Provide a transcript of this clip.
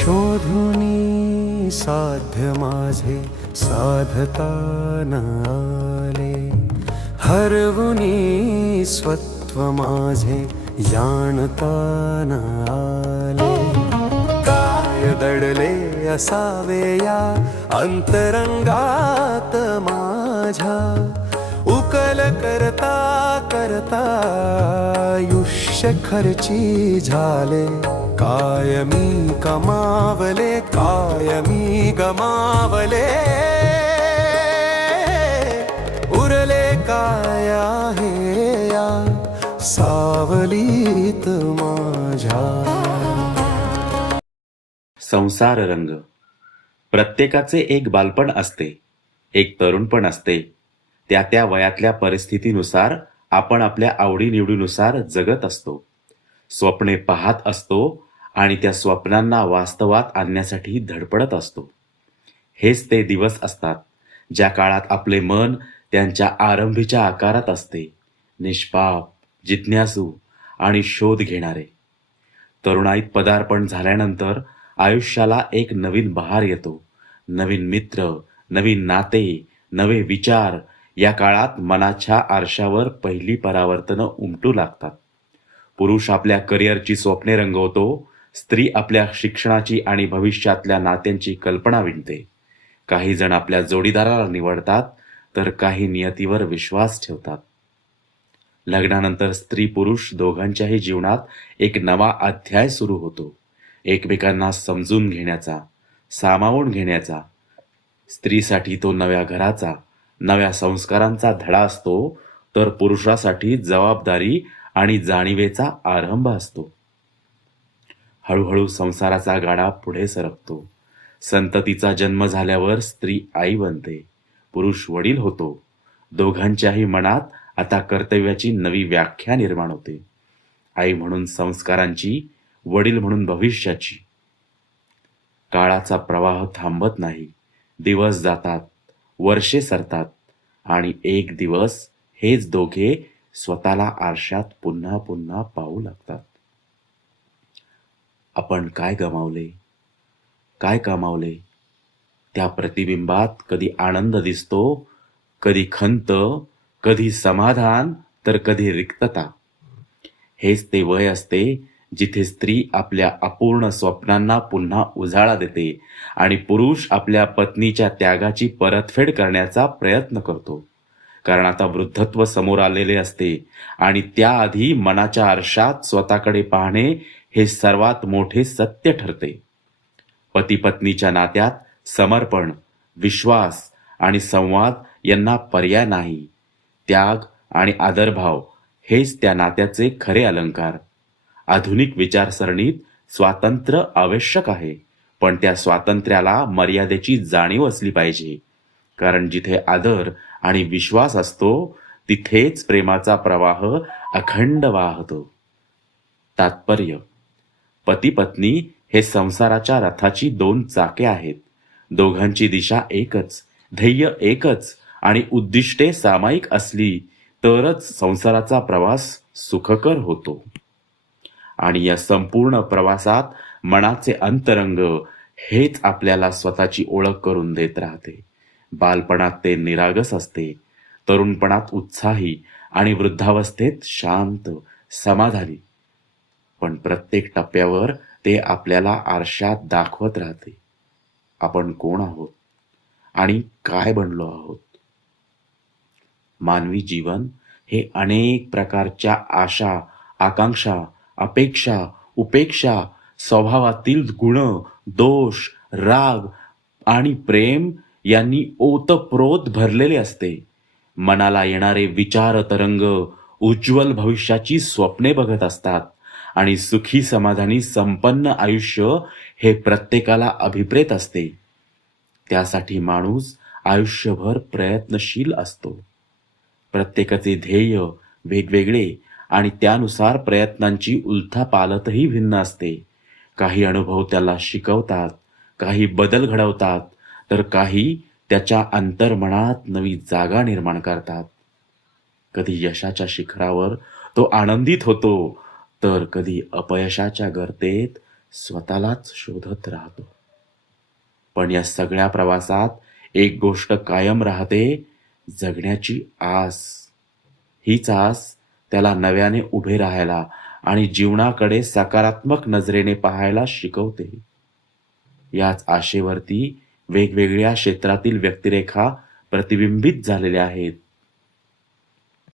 शोधुनी साध्य माझे साधता न आले, हरवुनी स्वत्व माझे जाणता न आले. काय दडले असावे या अंतरंगात माझ्या, उकल करता करता आयुष्य खर्ची झाले. काय मी कमावले, काय मी गमावले, उरले काय आहे या सावलीत माझ्या. संसार रंग. प्रत्येकाचे एक बालपण असते, एक तरुणपण असते. त्या त्या वयातल्या परिस्थितीनुसार आपण आपल्या आवडीनिवडीनुसार जगत असतो, स्वप्ने पाहत असतो आणि त्या स्वप्नांना वास्तवात आणण्यासाठी धडपडत असतो. हेच ते दिवस असतात ज्या काळात आपले मन त्यांच्या आरंभीच्या आकारात असते, निष्पाप, जिज्ञासू आणि शोध घेणारे. तरुणाईत पदार्पण झाल्यानंतर आयुष्याला एक नवीन बहार येतो. नवीन मित्र, नवीन नाते, नवे विचार. या काळात मनाच्या आरशावर पहिली परावर्तनं उमटू लागतात. पुरुष आपल्या करिअरची स्वप्ने रंगवतो, स्त्री आपल्या शिक्षणाची आणि भविष्यातल्या नात्यांची कल्पना विणते. काही जण आपल्या जोडीदाराला निवडतात, तर काही नियतीवर विश्वास ठेवतात. लग्नानंतर स्त्री पुरुष दोघांच्याही जीवनात एक नवा अध्याय सुरू होतो, एकमेकांना समजून घेण्याचा, सामावून घेण्याचा. स्त्रीसाठी तो नव्या घराचा, नव्या संस्कारांचा धडा असतो, तर पुरुषासाठी जबाबदारी आणि जाणीवेचा आरंभ असतो. हळूहळू संसाराचा गाडा पुढे सरकतो. संततीचा जन्म झाल्यावर स्त्री आई बनते, पुरुष वडील होतो. दोघांच्याही मनात आता कर्तव्याची नवी व्याख्या निर्माण होते. आई म्हणून संस्कारांची, वडील म्हणून भविष्याची. काळाचा प्रवाह थांबत नाही. दिवस जातात, वर्षे सरतात आणि एक दिवस हेच दोघे स्वतःला आरशात पुन्हा पुन्हा पाहू लागतात. आपण काय गमावले, काय कमावले? त्या प्रतिबिंबात कधी आनंद दिसतो, कधी खंत, कधी समाधान, तर कधी रिक्तता. हेच ते वय असते जिथे स्त्री आपल्या अपूर्ण स्वप्नांना पुन्हा उजाळा देते आणि पुरुष आपल्या पत्नीच्या त्यागाची परतफेड करण्याचा प्रयत्न करतो. कारण आता वृद्धत्व समोर आलेले असते आणि त्याआधी मनाच्या आरशात स्वतःकडे पाहणे हे सर्वात मोठे सत्य ठरते. पती पत्नीच्या नात्यात समर्पण, विश्वास आणि संवाद यांना पर्याय नाही. त्याग आणि आदरभाव हेच त्या नात्याचे खरे अलंकार. आधुनिक विचारसरणीत स्वातंत्र्य आवश्यक आहे, पण त्या स्वातंत्र्याला मर्यादेची जाणीव असली पाहिजे. कारण जिथे आदर आणि विश्वास असतो, तिथेच प्रेमाचा प्रवाह अखंड वाहतो. तात्पर्य: पती पत्नी हे संसाराच्या रथाची दोन चाके आहेत. दोघांची दिशा एकच, ध्येय एकच आणि उद्दिष्टे सामायिक असली तरच संसाराचा प्रवास सुखकर होतो. आणि या संपूर्ण प्रवासात मनाचे अंतरंग हेच आपल्याला स्वतःची ओळख करून देत राहते. बालपणात ते निरागस असते, तरुणपणात उत्साही आणि वृद्धावस्थेत शांत, समाधानी. पण प्रत्येक टप्प्यावर ते आपल्याला आरशात दाखवत राहते, आपण कोण आहोत आणि काय बनलो आहोत. मानवी जीवन हे अनेक प्रकारच्या आशा, आकांक्षा, अपेक्षा, उपेक्षा, स्वभावातील गुण, दोष, राग आणि प्रेम यांनी ओतप्रोत भरलेले असते. मनाला येणारे विचार तरंग उज्ज्वल भविष्याची स्वप्ने बघत असतात आणि सुखी समाधानी संपन्न आयुष्य हे प्रत्येकाला अभिप्रेत असते. त्यासाठी माणूस आयुष्यभर प्रयत्नशील असतो. प्रत्येकाचे ध्येय वेगवेगळे आणि त्यानुसार प्रयत्नांची उलथापालथही भिन्न असते. काही अनुभव त्याला शिकवतात, काही बदल घडवतात, तर काही त्याच्या अंतर्मनात नवी जागा निर्माण करतात. कधी यशाच्या शिखरावर तो आनंदित होतो, तर कधी अपयशाच्या गर्तेत स्वतःलाच शोधत राहतो. पण या सगळ्या प्रवासात एक गोष्ट कायम राहते, जगण्याची आस. हीच आस त्याला नव्याने उभे राहायला आणि जीवनाकडे सकारात्मक नजरेने पाहायला शिकवते. याच आशेवरती वेगवेगळ्या क्षेत्रातील व्यक्तिरेखा प्रतिबिंबित झालेल्या आहेत.